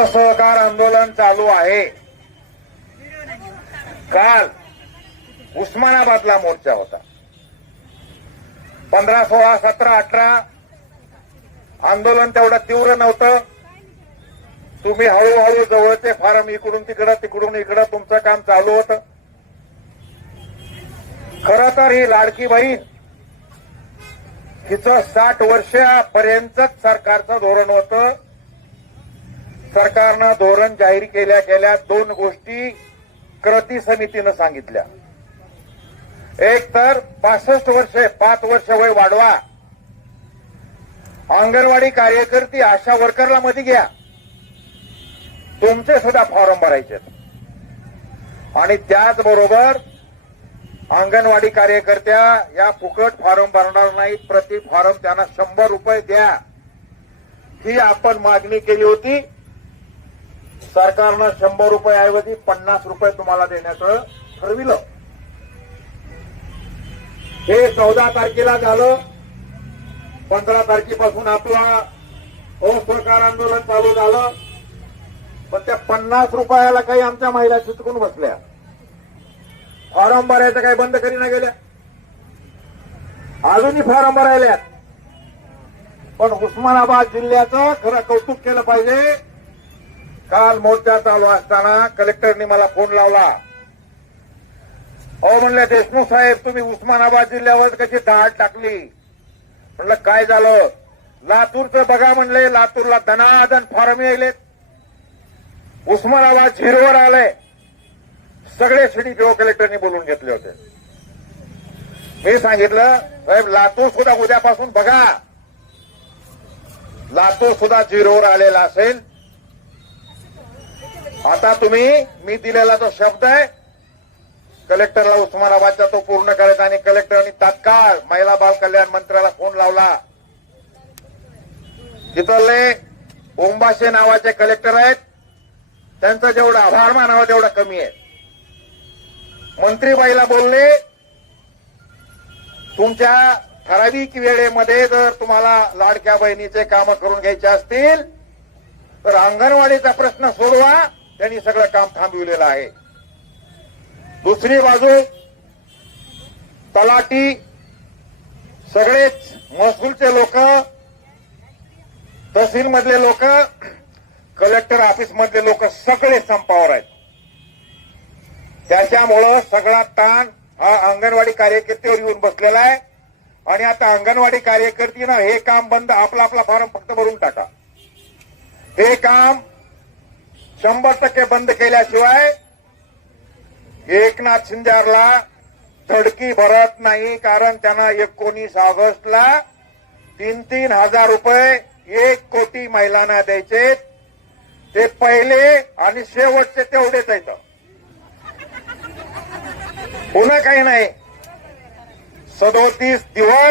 असहकार आंदोलन चालू आहे। काल उस्मानाबादला मोर्चा होता। 15, 16, 17, 18 आंदोलन तेवढं तीव्र नव्हतं। तुम्ही हळूहळू जवळचे फार्म इकडून तिकडं तिकडून इकडं तुमचं काम चालू होतं। खरं तर ही लाडकी बहीण हिचं 60 वर्षापर्यंतच सरकारचं धोरण होतं। सरकारनं धोरण जाहीर केल्या गेल्या 2 गोष्टी कृती समितीनं सांगितल्या। एक तर 65 वर्षे 5 वर्ष वय वाढवा, अंगणवाडी कार्यकर्ती आशा वर्करला मध्ये घ्या, तुमचे सुद्धा फॉर्म भरायचे आणि त्याचबरोबर अंगणवाडी कार्यकर्त्या या फुकट फॉर्म भरणार नाहीत, प्रति फॉर्म त्यांना 100 रुपये द्या, ही आपण मागणी केली होती। सरकारनं 100 रुपयाऐवजी 50 रुपये तुम्हाला देण्याचं ठरविलं। हे 14 तारखेला झालं। 15 तारखेपासून आपला असहकार आंदोलन चालू झालं, पण त्या 50 रुपयाला काही आमच्या महिला चिटकून बसल्या। फॉर्म भरायचं काही बंद करीना गेल्या, अजूनही फॉर्म भरायल्यात। पण उस्मानाबाद जिल्ह्याचं खरं कौतुक केलं पाहिजे। काल मोर्चा चालू असताना कलेक्टरने मला फोन लावला। म्हणले देशमुख साहेब, तुम्ही उस्मानाबाद जिल्ह्यावर कशी धाड टाकली? म्हणलं काय झालं? लातूरचं बघा म्हणले, लातूरला धनाधन फॉर्म यायलेत, उस्मानाबाद झिरोवर आलंय। सगळे सीडीपीओ कलेक्टरनी बोलून घेतले होते। मी सांगितलं साहेब, लातूर सुद्धा उद्यापासून बघा, लातूर सुद्धा झिरोवर आलेला असेल। आता तुम्ही मी दिलेला जो शब्द आहे कलेक्टरला उस्मानाबादचा तो पूर्ण करायचा आणि कलेक्टरांनी तात्काळ महिला बाल कल्याण मंत्र्याला फोन लावला। तिथले ओंबाशे नावाचे कलेक्टर आहेत, त्यांचं जेवढं आभार मानावं तेवढं कमी आहे। मंत्रीबाईला बोलले, तुमच्या ठराविक वेळेमध्ये जर तुम्हाला लाडक्या बहिणीचे कामं करून घ्यायचे असतील तर अंगणवाडीचा प्रश्न सोडवा। त्यांनी सगळं काम थांबविलेलं आहे। दुसरी बाजू तलाठी, सगळेच महसूलचे लोक, तहसील मधले लोक, कलेक्टर ऑफिस मधले लोक सगळे संपावर आहेत। त्याच्यामुळं सगळा ताण हा अंगणवाडी कार्यकर्त्यावर येऊन बसलेला आहे आणि आता अंगणवाडी कार्यकर्तीनं हे काम बंद, आपला आपला फॉर्म फक्त भरून टाका। हे काम 100% बंद केल्याशिवाय एकनाथ शिंदेला धडकी भरत नाही। कारण त्यांना 19 ऑगस्टला 3-3 हजार रुपये 1 कोटी महिलांना द्यायचे। ते पहिले आणि शेवटचे तेवढेच आहेत, पुन्हा काही नाही। 37 दिवस